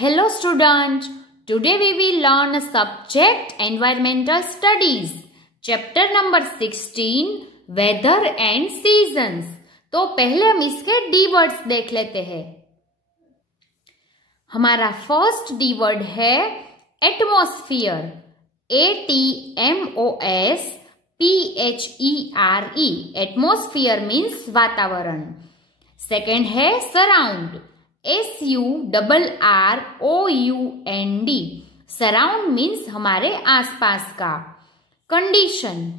Hello students, today we will learn a subject environmental studies, chapter number 16 weather and seasons। तो पहले हम इसके D words देख लेते हैं। हमारा फर्स्ट डी वर्ड है एटमॉस्फियर, ATMOSPHERE, एटमॉस्फियर मीन्स वातावरण। सेकेंड है सराउंड, SURROUND, सराउंड मीन्स हमारे आसपास का। कंडीशन,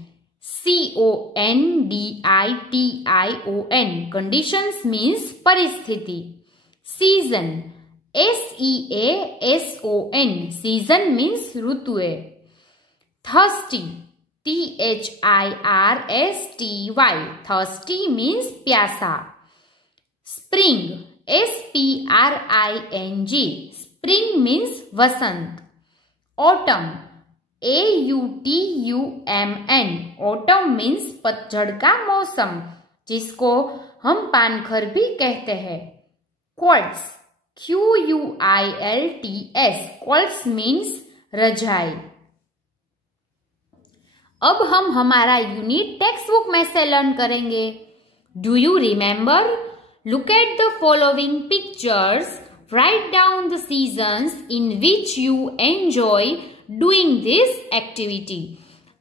CONDITION, कंडीशंस मीन्स परिस्थिति। सीजन, SEASON, सीजन मीन्स ऋतुएं। थर्स्टी, THIRSTY, थर्स्टी मीन्स प्यासा। स्प्रिंग, SPRING, स्प्रिंग मीन्स वसंत। ऑटम, AUTUMN, ऑटम मीन्स पतझड़ का मौसम, जिसको हम पानखर भी कहते हैं। क्वाल्ट्स, QUILTS, क्वाल्ट्स मीन्स रजाई। अब हम हमारा यूनिट टेक्स्ट बुक में से लर्न करेंगे। Do you remember? Look at the following pictures. Write down the seasons in which you enjoy doing this activity.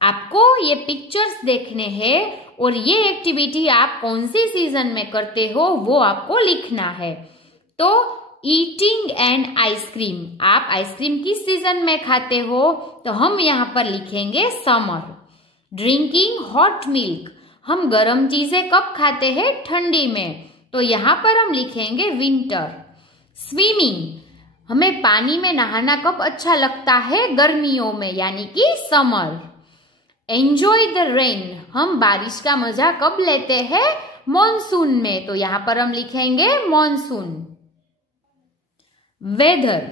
आपको ये पिक्चर्स देखने हैं और ये एक्टिविटी आप कौन सी सीजन में करते हो वो आपको लिखना है। तो ईटिंग एंड आइसक्रीम, आप आइसक्रीम किस सीजन में खाते हो? तो हम यहाँ पर लिखेंगे समर। ड्रिंकिंग हॉट मिल्क, हम गर्म चीजें कब खाते हैं? ठंडी में, तो यहाँ पर हम लिखेंगे विंटर। स्विमिंग, हमें पानी में नहाना कब अच्छा लगता है? गर्मियों में, यानी कि समर। एंजॉय द रेन, हम बारिश का मजा कब लेते हैं? मॉनसून में, तो यहाँ पर हम लिखेंगे monsoon. Weather,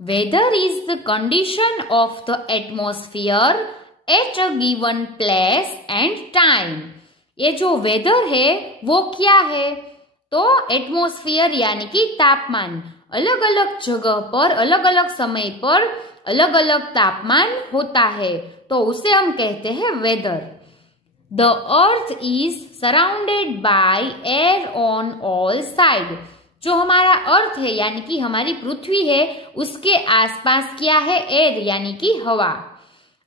weather is the condition of the atmosphere at a given place and time. ये जो वेदर है वो क्या है? तो एटमॉस्फियर यानी कि तापमान, अलग अलग जगह पर अलग अलग समय पर अलग अलग तापमान होता है, तो उसे हम कहते हैं weather. The earth is surrounded by air on all side, जो हमारा अर्थ है यानी कि हमारी पृथ्वी है उसके आसपास क्या है? एयर यानी कि हवा।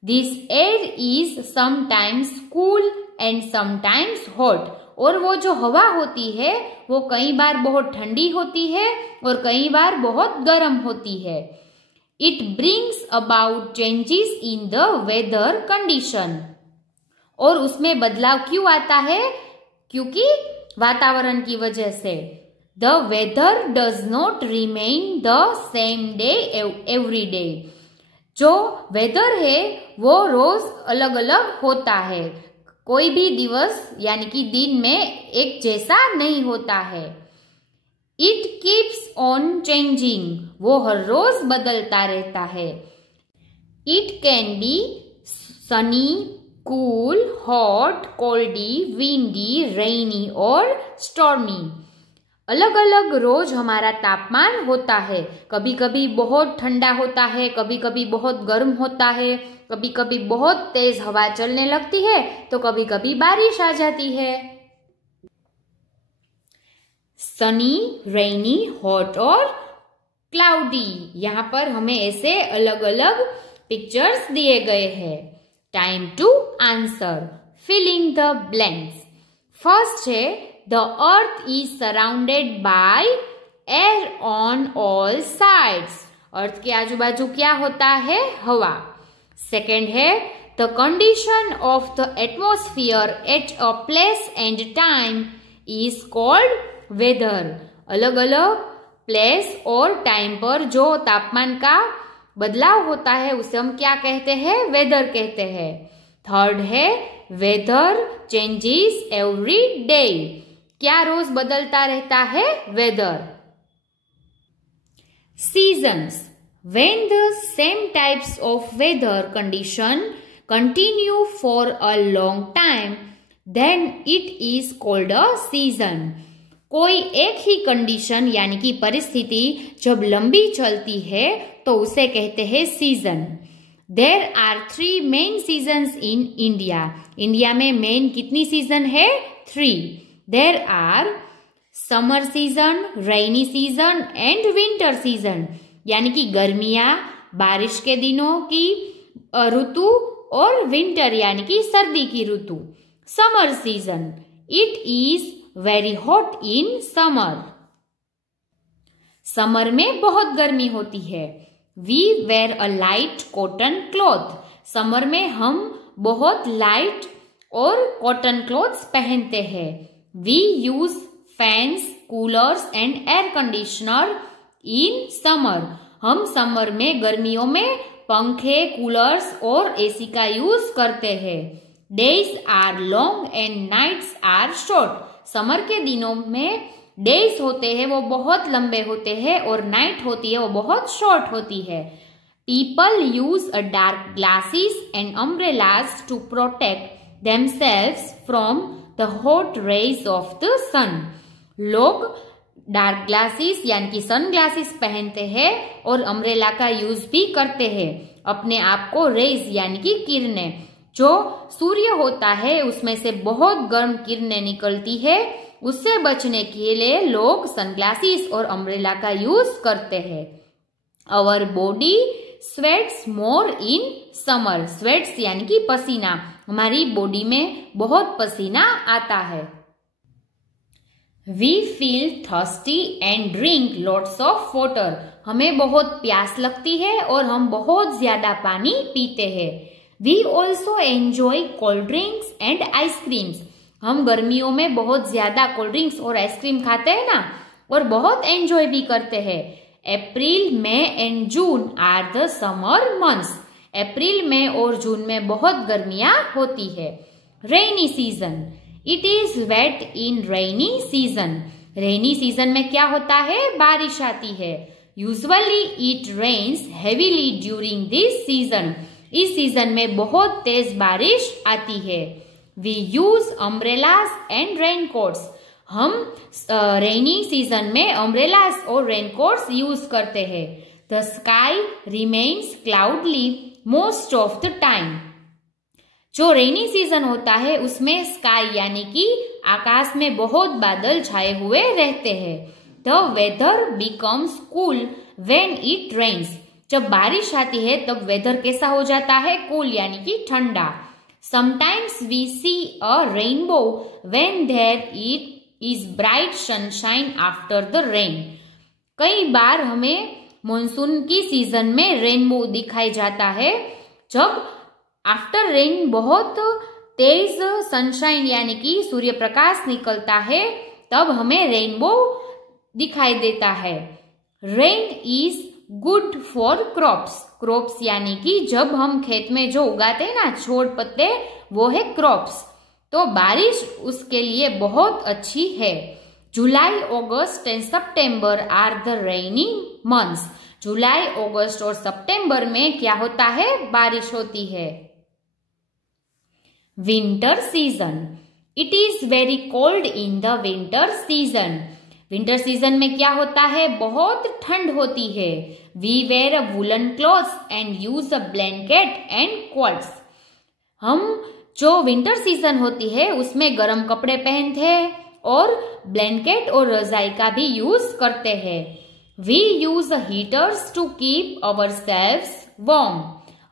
This air is sometimes cool and sometimes hot, और वो जो हवा होती है वो कई बार बहुत ठंडी होती है और कई बार बहुत गर्म होती है। It brings about changes in the weather condition, और उसमें बदलाव क्यों आता है? क्योंकि वातावरण की वजह से। The weather does not remain the same day every day, जो वेदर है वो रोज अलग अलग होता है, कोई भी दिवस यानी कि दिन में एक जैसा नहीं होता है। इट कीप्स ऑन चेंजिंग, वो हर रोज बदलता रहता है। It can be sunny, cool, hot, coldy, windy, rainy और स्टॉर्मी। अलग अलग रोज हमारा तापमान होता है, कभी कभी बहुत ठंडा होता है, कभी कभी बहुत गर्म होता है, कभी कभी बहुत तेज हवा चलने लगती है, तो कभी कभी बारिश आ जाती है। सनी, रेनी, हॉट और क्लाउडी, यहाँ पर हमें ऐसे अलग अलग पिक्चर्स दिए गए हैं। Time to answer, filling the blanks. First है the earth is surrounded by air on all sides, earth के आजू बाजू क्या होता है? हवा। सेकेंड है the condition of the atmosphere at a place and time is called weather, अलग अलग प्लेस और टाइम पर जो तापमान का बदलाव होता है उसे हम क्या कहते हैं? वेदर कहते हैं। थर्ड है वेदर चेंजेस एवरी डे, क्या रोज बदलता रहता है? Weather. Seasons, when the same types of weather condition continue for a long time, then it is called a season. कोई एक ही कंडीशन यानी कि परिस्थिति जब लंबी चलती है तो उसे कहते हैं season. There are 3 main seasons in India. India में मेन कितनी सीजन है? 3। There are summer season, rainy season and winter season, यानी कि गर्मियां, बारिश के दिनों की ऋतु, और विंटर यानी कि सर्दी की ऋतु। Summer season, it is very hot in summer. Summer में बहुत गर्मी होती है। We wear a light cotton cloth. Summer में हम बहुत लाइट और कॉटन क्लॉथ्स पहनते हैं। We use fans, coolers and air conditioner in summer. हम समर में, गर्मियों में पंखे, कूलर्स और एसी का यूज करते हैं। Days are long and nights are short. Summer के दिनों में डेज होते हैं वो बहुत लंबे होते हैं और नाइट होती है वो बहुत शॉर्ट होती है। People use a dark glasses and umbrellas to protect themselves from the hot rays of the sun. लोग डार्क ग्लासेस यानी कि सन ग्लासेस पहनते हैं और अम्ब्रेला का यूज भी करते हैं अपने आप को रेज यानी कि किरणें, जो सूर्य होता है उसमें से बहुत गर्म किरणें निकलती है, उससे बचने के लिए लोग सनग्लासेस और अम्ब्रेला का यूज करते हैं। Our body sweats more in summer. Sweats यानी कि पसीना, हमारी बॉडी में बहुत पसीना आता है। We feel thirsty and drink lots of water. हमें बहुत प्यास लगती है और हम बहुत ज्यादा पानी पीते हैं। We also enjoy cold drinks and ice creams. हम गर्मियों में बहुत ज्यादा कोल्ड ड्रिंक्स और आइसक्रीम खाते हैं ना, और बहुत एंजॉय भी करते हैं। April, May and June are the summer months. अप्रैल में और जून में बहुत गर्मियां होती है। Rainy season, it is wet in rainy season. Rainy season में क्या होता है? बारिश आती है। Usually it rains heavily during this season. इस सीजन में बहुत तेज बारिश आती है। We use umbrellas and raincoats. हम रेनी सीजन में अम्ब्रेलास और रेनकोट्स यूज करते हैं। The sky remains cloudy most of the time. जो रेनी सीजन होता है उसमें स्काई यानी कि आकाश में बहुत बादल छाए हुए रहते हैं। The weather becomes cool when it rains. जब बारिश आती है तब वेदर कैसा हो जाता है? कूल यानी कि ठंडा। Sometimes we see a rainbow when there it is bright sunshine after the rain. कई बार हमें मॉनसून की सीजन में रेनबो दिखाई जाता है। जब आफ्टर रेन बहुत तेज सनशाइन यानी कि सूर्य प्रकाश निकलता है तब हमें रेनबो दिखाई देता है। Rain is good for crops. Crops यानी कि जब हम खेत में जो उगाते हैं ना, छोड़ पत्ते, वो है क्रॉप्स। तो बारिश उसके लिए बहुत अच्छी है। July, August and September are the rainy months. जुलाई, अगस्त और सितंबर में क्या होता है? बारिश होती है। Winter season, it is very cold in the winter season. Winter season में क्या होता है? बहुत ठंड होती है। We wear a woolen clothes and use a blanket and quilts. हम जो विंटर सीजन होती है उसमें गर्म कपड़े पहनते हैं और ब्लैंकेट और रजाई का भी यूज करते हैं। We use heaters to keep ourselves warm.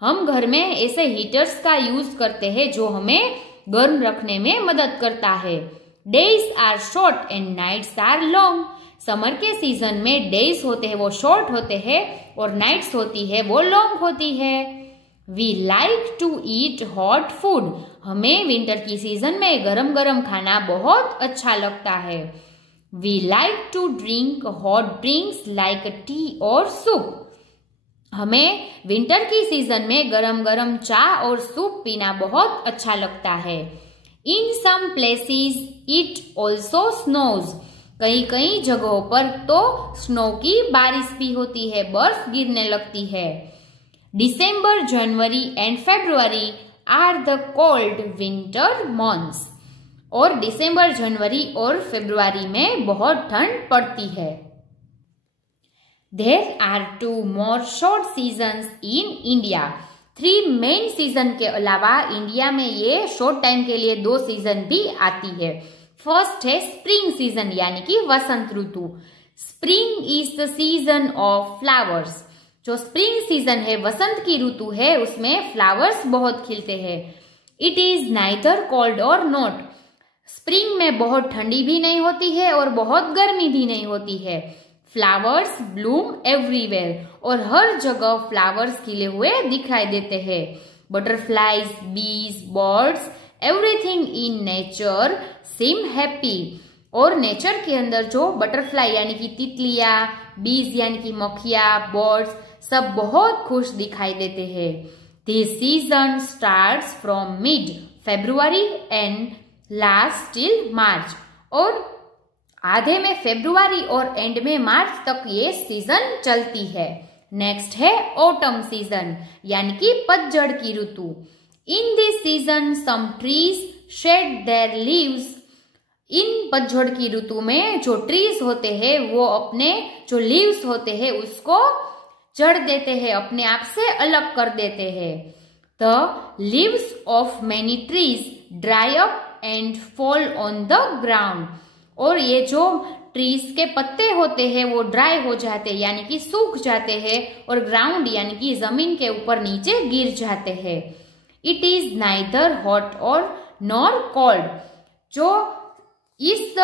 हम घर में ऐसे हीटर्स का यूज करते हैं जो हमें गर्म रखने में मदद करता है। Days are short and nights are long. Summer के सीजन में डेज होते हैं वो शॉर्ट होते हैं और नाइट्स होती है वो लॉन्ग होती है। We like to eat hot food. हमें विंटर की सीजन में गरम गरम खाना बहुत अच्छा लगता है। We like to drink hot drinks like tea और सूप। हमें विंटर की सीजन में गरम गरम चाय और सूप पीना बहुत अच्छा लगता है। In some places it also snows. कई कई जगहों पर तो स्नो की बारिश भी होती है, बर्फ गिरने लगती है। December, January and February are the cold winter months. और दिसंबर, जनवरी और फरवरी में बहुत ठंड पड़ती है। There are 2 more short seasons in India. 3 main season के अलावा इंडिया में ये शॉर्ट टाइम के लिए 2 सीजन भी आती है। फर्स्ट है स्प्रिंग सीजन यानी कि वसंत ऋतु। Spring is the season of flowers. जो स्प्रिंग सीजन है, वसंत की ऋतु है, उसमें फ्लावर्स बहुत खिलते हैं। इट इज नाइदर कोल्ड और नॉट। स्प्रिंग में बहुत ठंडी भी नहीं होती है और बहुत गर्मी भी नहीं होती है। फ्लावर्स ब्लूम एवरीवेयर और हर जगह फ्लावर्स खिले हुए दिखाई देते हैं। Butterflies, bees, birds, everything in nature seem happy. और नेचर के अंदर जो बटरफ्लाई यानी कि तितलियां, बीज यानी कि मक्खियां, बर्ड्स सब बहुत खुश दिखाई देते हैं। This season starts from mid February and last till March. और आधे में फेब्रुवरी और एंड में मार्च तक ये सीजन चलती है। नेक्स्ट है ऑटम सीजन यानी कि पतझड़ की ऋतु। In this season some trees shed their leaves. इन पतझड़ की ऋतु में जो ट्रीज होते हैं वो अपने जो लीव्स होते हैं उसको जड़ देते हैं, अपने आप से अलग कर देते हैं। The leaves of many trees dry up and fall on the ground. और ये जो ट्रीज के पत्ते होते हैं वो ड्राई हो जाते हैं यानी कि सूख जाते हैं और ग्राउंड यानी कि जमीन के ऊपर नीचे गिर जाते हैं। इट इज नाइदर हॉट और नॉर कोल्ड। जो इस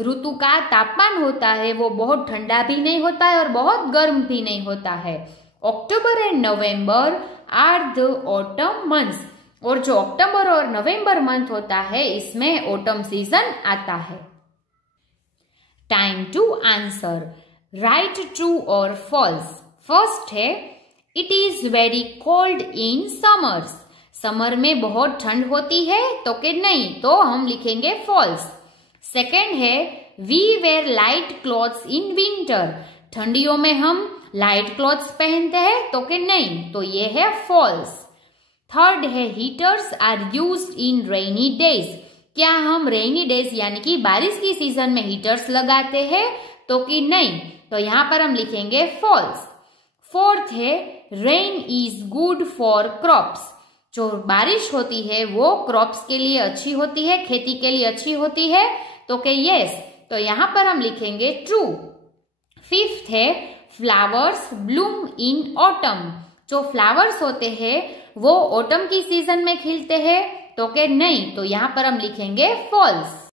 ऋतु का तापमान होता है वो बहुत ठंडा भी नहीं होता है और बहुत गर्म भी नहीं होता है। October and November are the autumn months. और जो अक्टूबर और नवंबर मंथ होता है इसमें ऑटम सीजन आता है। Time to answer, right true और फॉल्स। फर्स्ट है it is very cold in summers. Summer में बहुत ठंड होती है तो कि नहीं, तो हम लिखेंगे फॉल्स। सेकेंड है we wear light clothes in winter. ठंडियों में हम लाइट क्लॉथ्स पहनते हैं तो कि नहीं, तो ये है फॉल्स। थर्ड है heaters are used in rainy days. क्या हम रेनी डेज यानी कि बारिश की सीजन में हीटर्स लगाते हैं तो कि नहीं, तो यहाँ पर हम लिखेंगे फॉल्स। फोर्थ है rain is good for crops. जो बारिश होती है वो क्रॉप्स के लिए अच्छी होती है, खेती के लिए अच्छी होती है तो कि यस, तो यहाँ पर हम लिखेंगे ट्रू। फिफ्थ है फ्लावर्स ब्लूम इन ऑटम। जो फ्लावर्स होते हैं वो ऑटम की सीजन में खिलते हैं तो कि नहीं, तो यहाँ पर हम लिखेंगे फॉल्स।